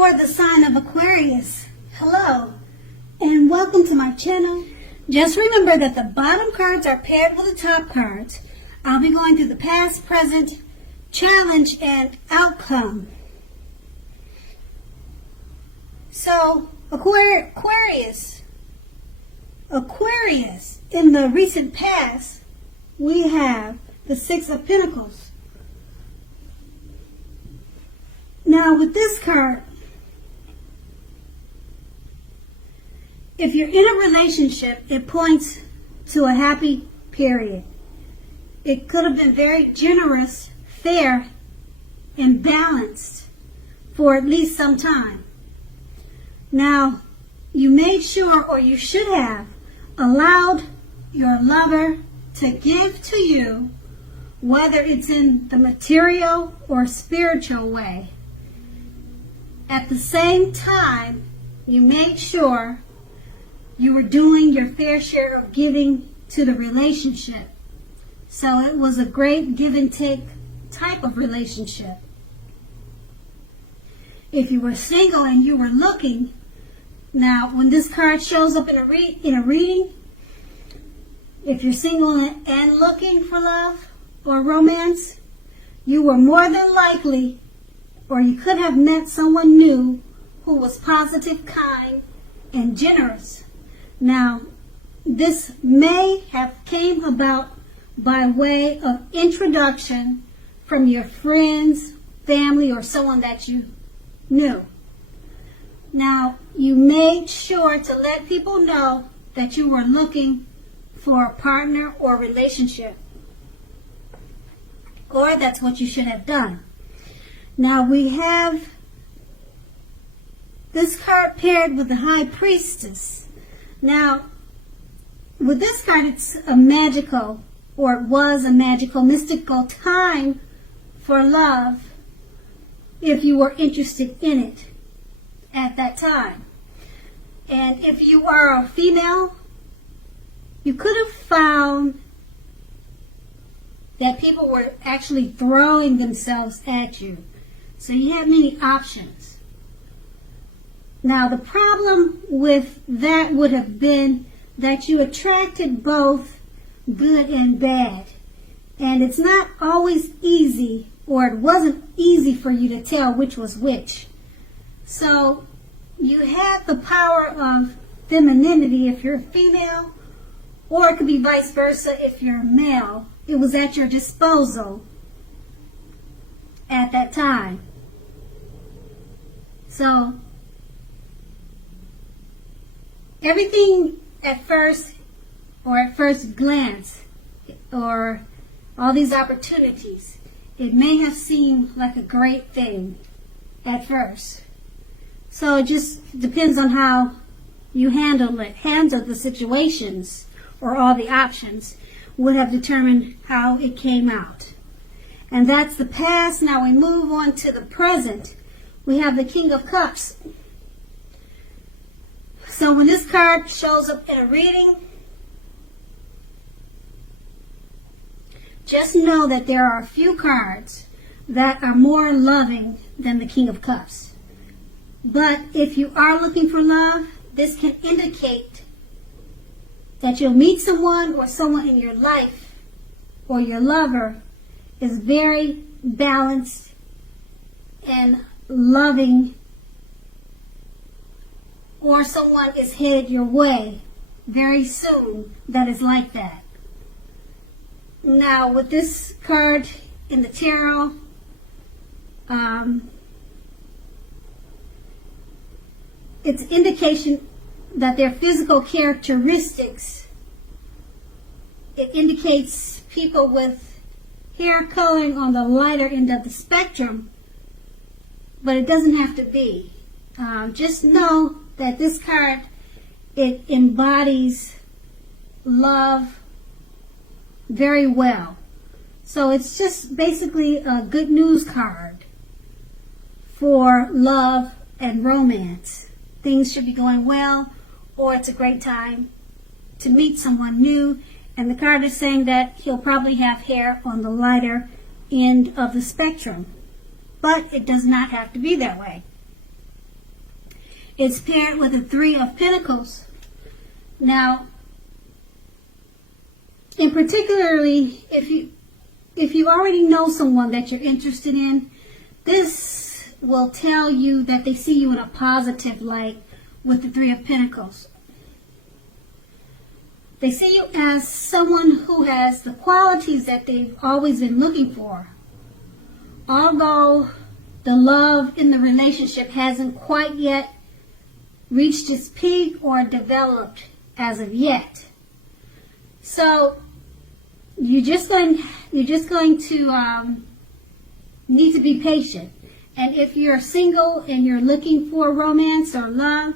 for the sign of Aquarius. Hello, and welcome to my channel. Just remember that the bottom cards are paired with the top cards. I'll be going through the past, present, challenge, and outcome. So, Aquarius, in the recent past, we have the Six of Pentacles. Now, with this card, if you're in a relationship, it points to a happy period. It could have been very generous, fair, and balanced for at least some time. Now, you made sure, or you should have, allowed your lover to give to you, whether it's in the material or spiritual way. At the same time, you made sure you were doing your fair share of giving to the relationship. So it was a great give and take type of relationship. If you were single and you were looking, now when this card shows up in a reading, if you're single and looking for love or romance, you were more than likely, or you could have met someone new who was positive, kind, and generous. Now, this may have came about by way of introduction from your friends, family, or someone that you knew. Now, you made sure to let people know that you were looking for a partner or relationship. Or that's what you should have done. Now, we have this card paired with the High Priestess. Now, with this card, it's a magical, or it was a magical, mystical time for love if you were interested in it at that time. And if you are a female, you could have found that people were actually throwing themselves at you. So you had many options. Now, the problem with that would have been that you attracted both good and bad. And it's not always easy, or it wasn't easy for you to tell which was which. So you had the power of femininity if you're female, or it could be vice versa if you're male. It was at your disposal at that time. So everything at first, or at first glance, or all these opportunities, it may have seemed like a great thing at first. So it just depends on how you handle the situations, or all the options would have determined how it came out. And that's the past. Now we move on to the present. We have the King of Cups. So when this card shows up in a reading, just know that there are a few cards that are more loving than the King of Cups. But if you are looking for love, this can indicate that you'll meet someone, or someone in your life, or your lover is very balanced and loving, or someone is headed your way very soon that is like that. Now, with this card in the tarot, it's indication that their physical characteristics, it indicates people with hair coloring on the lighter end of the spectrum, but it doesn't have to be. Just know that this card, it embodies love very well. So it's just basically a good news card for love and romance. Things should be going well, or it's a great time to meet someone new. And the card is saying that he'll probably have hair on the lighter end of the spectrum. But it does not have to be that way. It's paired with the Three of Pentacles. Now, and particularly if you already know someone that you're interested in, this will tell you that they see you in a positive light with the Three of Pentacles. They see you as someone who has the qualities that they've always been looking for. Although the love in the relationship hasn't quite yet reached its peak or developed as of yet. So you're just going to need to be patient. And if you're single and you're looking for romance or love,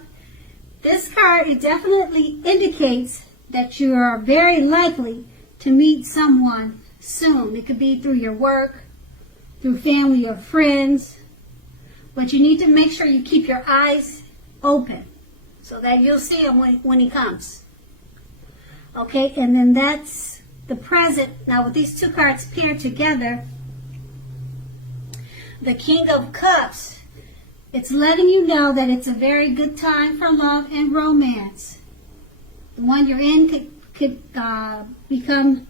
this card, it definitely indicates that you are very likely to meet someone soon. It could be through your work, through family or friends, but you need to make sure you keep your eyes open so that you'll see him when he comes. Okay, and then that's the present. Now with these two cards paired together, the King of Cups, it's letting you know that it's a very good time for love and romance. The one you're in could become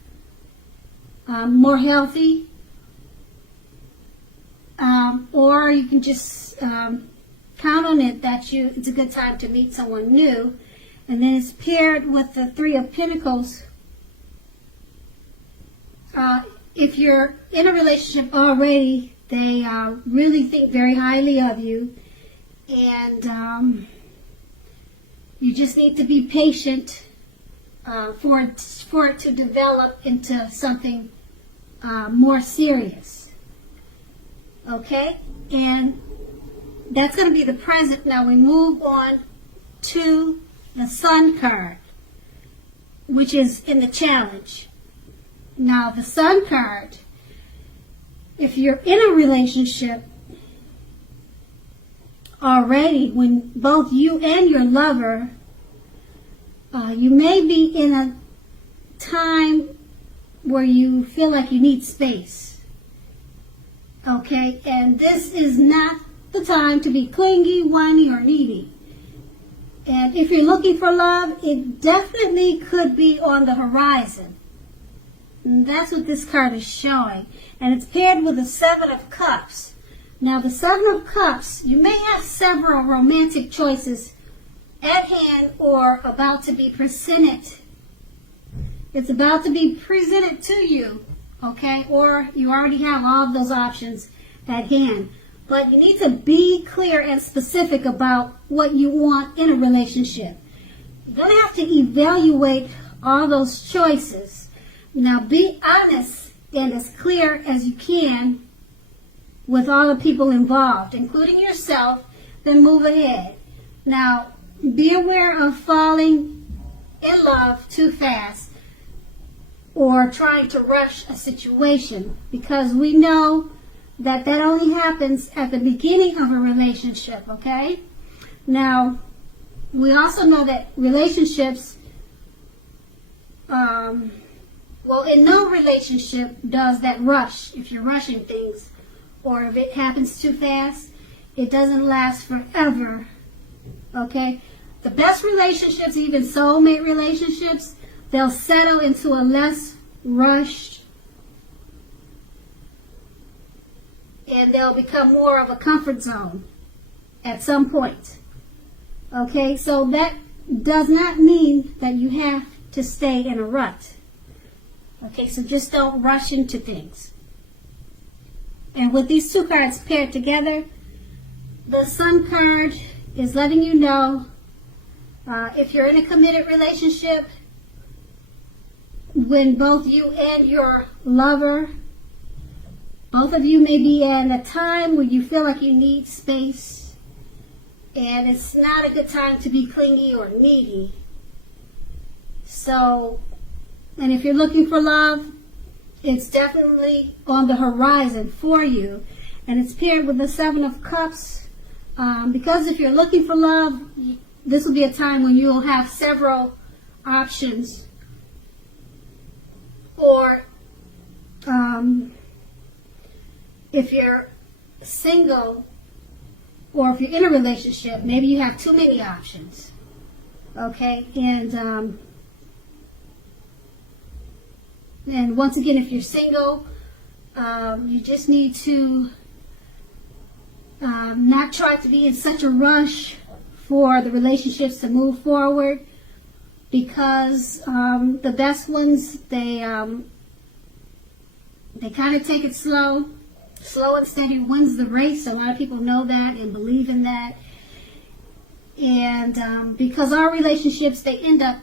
more healthy, or you can just count on it that it's a good time to meet someone new. And then it's paired with the Three of Pentacles. If you're in a relationship already, they really think very highly of you, and you just need to be patient for it to develop into something more serious. Okay? And that's going to be the present. Now we move on to the Sun card, which is in the challenge. Now the Sun card, if you're in a relationship already, when both you and your lover, you may be in a time where you feel like you need space. Okay? And this is not the time to be clingy, whiny, or needy. And if you're looking for love, it definitely could be on the horizon. And that's what this card is showing. And it's paired with the Seven of Cups. Now the Seven of Cups, you may have several romantic choices at hand or about to be presented. It's about to be presented to you, okay? Or you already have all of those options at hand. But you need to be clear and specific about what you want in a relationship. You're going to have to evaluate all those choices. Now be honest and as clear as you can with all the people involved, including yourself, then move ahead. Now, be aware of falling in love too fast or trying to rush a situation, because we know that only happens at the beginning of a relationship, okay? Now, we also know that relationships, in no relationship does that rush. If you're rushing things or if it happens too fast, it doesn't last forever, okay? The best relationships, even soulmate relationships, they'll settle into a less rushed, and they'll become more of a comfort zone at some point. Okay, so that does not mean that you have to stay in a rut. Okay, so just don't rush into things. And with these two cards paired together, the Sun card is letting you know if you're in a committed relationship, when both you and your lover, both of you may be in a time where you feel like you need space, and it's not a good time to be clingy or needy. So, and if you're looking for love, it's definitely on the horizon for you. And it's paired with the Seven of Cups. Because if you're looking for love, this will be a time when you'll have several options. Or if you're single, or if you're in a relationship, maybe you have too many options. Okay, and once again, if you're single, you just need to not try to be in such a rush for the relationships to move forward, because the best ones, they kind of take it slow. Slow and steady wins the race. A lot of people know that and believe in that. And because our relationships, they end up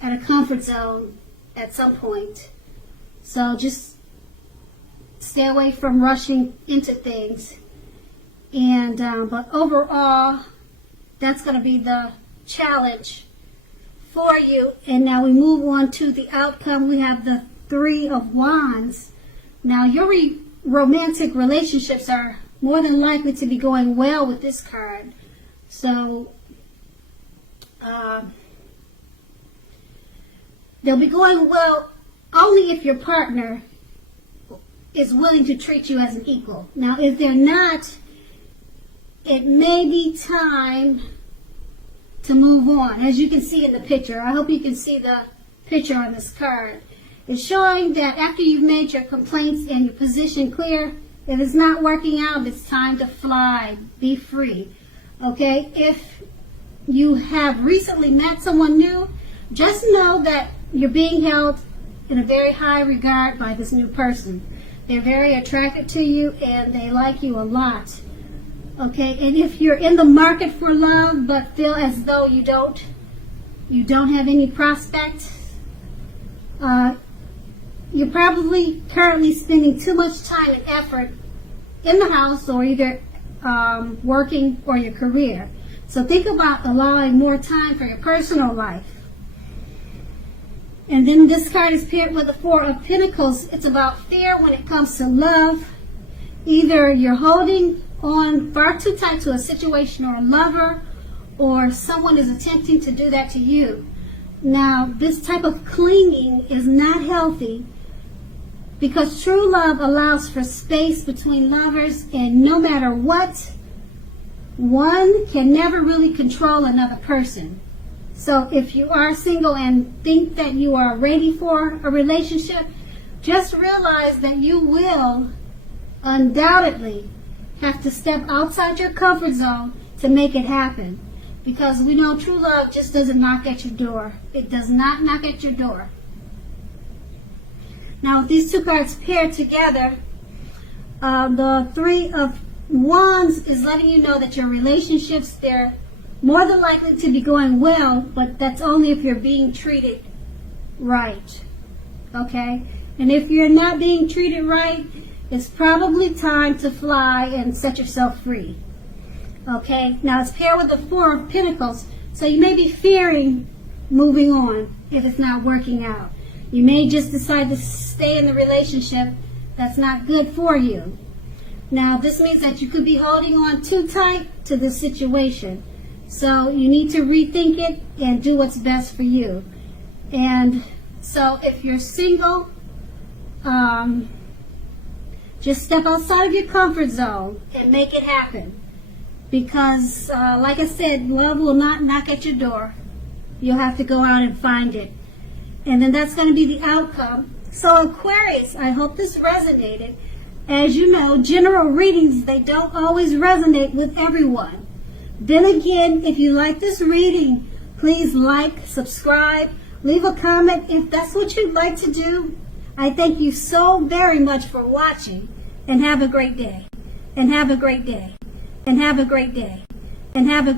at a comfort zone at some point. So just stay away from rushing into things. And but overall, that's going to be the challenge for you. And now we move on to the outcome. We have the Three of Wands. Now your romantic relationships are more than likely to be going well with this card. So they'll be going well only if your partner is willing to treat you as an equal. Now if they're not, it may be time to move on. As you can see in the picture, I hope you can see the picture on this card. It's showing that after you've made your complaints and your position clear, if it's not working out, it's time to fly, be free. Okay, if you have recently met someone new, just know that you're being held in a very high regard by this new person. They're very attracted to you and they like you a lot. Okay, and if you're in the market for love but feel as though you don't have any prospects, you're probably currently spending too much time and effort in the house, or either working or your career. So think about allowing more time for your personal life. And then this card is paired with the Four of Pentacles. It's about fear when it comes to love. Either you're holding on far too tight to a situation or a lover, or someone is attempting to do that to you. Now, this type of clinging is not healthy, because true love allows for space between lovers, and no matter what, one can never really control another person. So if you are single and think that you are ready for a relationship, just realize that you will undoubtedly have to step outside your comfort zone to make it happen. Because we know true love just doesn't knock at your door. It does not knock at your door. Now, with these two cards paired together, the Three of Wands is letting you know that your relationships, they're more than likely to be going well, but that's only if you're being treated right. Okay? And if you're not being treated right, it's probably time to fly and set yourself free. Okay? Now, it's paired with the Four of Pentacles, so you may be fearing moving on if it's not working out. You may just decide to stay in the relationship that's not good for you. Now, this means that you could be holding on too tight to this situation. So you need to rethink it and do what's best for you. And so if you're single, just step outside of your comfort zone and make it happen. Because, like I said, love will not knock at your door. You'll have to go out and find it. And then that's going to be the outcome. So Aquarius, I hope this resonated. As you know, general readings, they don't always resonate with everyone. Then again, if you like this reading, please like, subscribe, leave a comment if that's what you'd like to do. I thank you so very much for watching, and have a great day. And have a great day. And have a great day. And have a